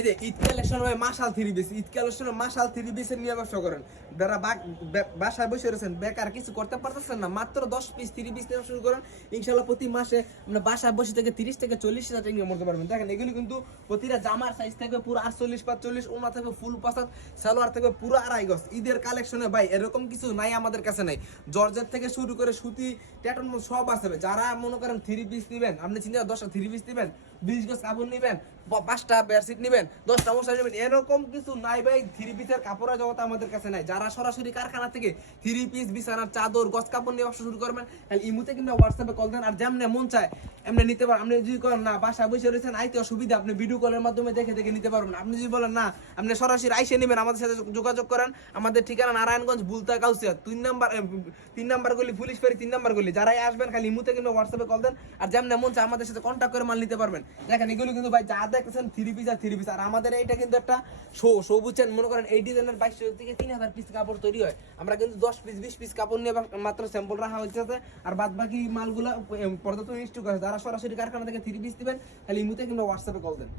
এই যে ঈদ কালেকশন ভাই মাশাল 3 পিস, ঈদ কালেকশনে মাশাল 3 পিসের নিয়ে ব্যবসা করেন, যারা বাসায় বসে রয়েছেন বেকার কিছু করতে পারতেছেন না, মাত্র 10 পিস 3 পিস নিয়ে শুরু করেন, ইনশাআল্লাহ প্রতি মাসে আমরা বাসায় বসে থেকে 30 থেকে 40 হাজার টাকা ইনকাম করতে পারবেন। দেখেন এগুলি কিন্তু প্রতিটা জামার সাইজ থাকবে পুরো 48 45, ওনা থাকবে ফুল 50, সালোয়ার থাকবে পুরো 2.5 গজ। ঈদের কালেকশনে ভাই এরকম কিছু নাই আমাদের কাছে নাই, জর্জেট থেকে শুরু করে সুতি ট্যাটন সব আছে। যারা মনে করেন 3 পিস নেবেন, আপনি চিন্তা 10টা 3 পিস নেবেন, 20 গজ কাপড় নেবেন, 5টা বেডশিট নেবেন, 10টা মশারি নেবেন, এরকম কিছু নাই ভাই। 3 পিসের কাপড়ের জগৎ আমাদের কাছে নাই। যারা সরাসরি কারখানা থেকে 3 পিস বিছানার চাদর গজ কাপড় নিয়ে ব্যবসা শুরু করবেন, তাহলে ইমুতে কিংবা হোয়াটসঅ্যাপে কল দেন, আর যেমন মন চায় এমনি নিতে পারেন। আপনি যদি করেন না বাসা বসে রয়েছেন আইতে অসুবিধা, আপনি ভিডিও কলের মাধ্যমে দেখে দেখে নিতে পারবেন। আপনি যদি বলেন না আপনি সরাসরি আইসে নেবেন, আমাদের সাথে যোগাযোগ করেন। আমাদের ঠিকানা নারায়ণগঞ্জ বুলতা কাউসিয়া 3 নাম্বার গলি, পুলিশ ফেরি 3 নাম্বার গলি। যারাই আসবেন খালি ইমুতে কিংবা হোয়াটসঅ্যাপে কল দেন, আর যেমন মন চায় আমাদের সাথে কন্ট্যাক্ট করে মাল নিতে পারবেন। দেখেন এগুলো কিন্তু ভাই যা দেখতেছেন 3 পিস আর 3 পিস, আর আমাদের এইটা কিন্তু একটা শো বুঝছেন। মনে করেন এই ডিজাইনের 2200 থেকে 3000 পিস কাপড় তৈরি হয়, আমরা কিন্তু 10 পিস 20 পিস কাপড় নিয়ে মাত্র স্যাম্পল রাখা হয়েছে, আর বাদ বাকি মালগুলো পর্যটন স্টক আছে। যারা সরাসরি কারখানা থেকে 3 পিস দিবেন খালি ইমুতে কিংবা হোয়াটসঅ্যাপে কল দেন।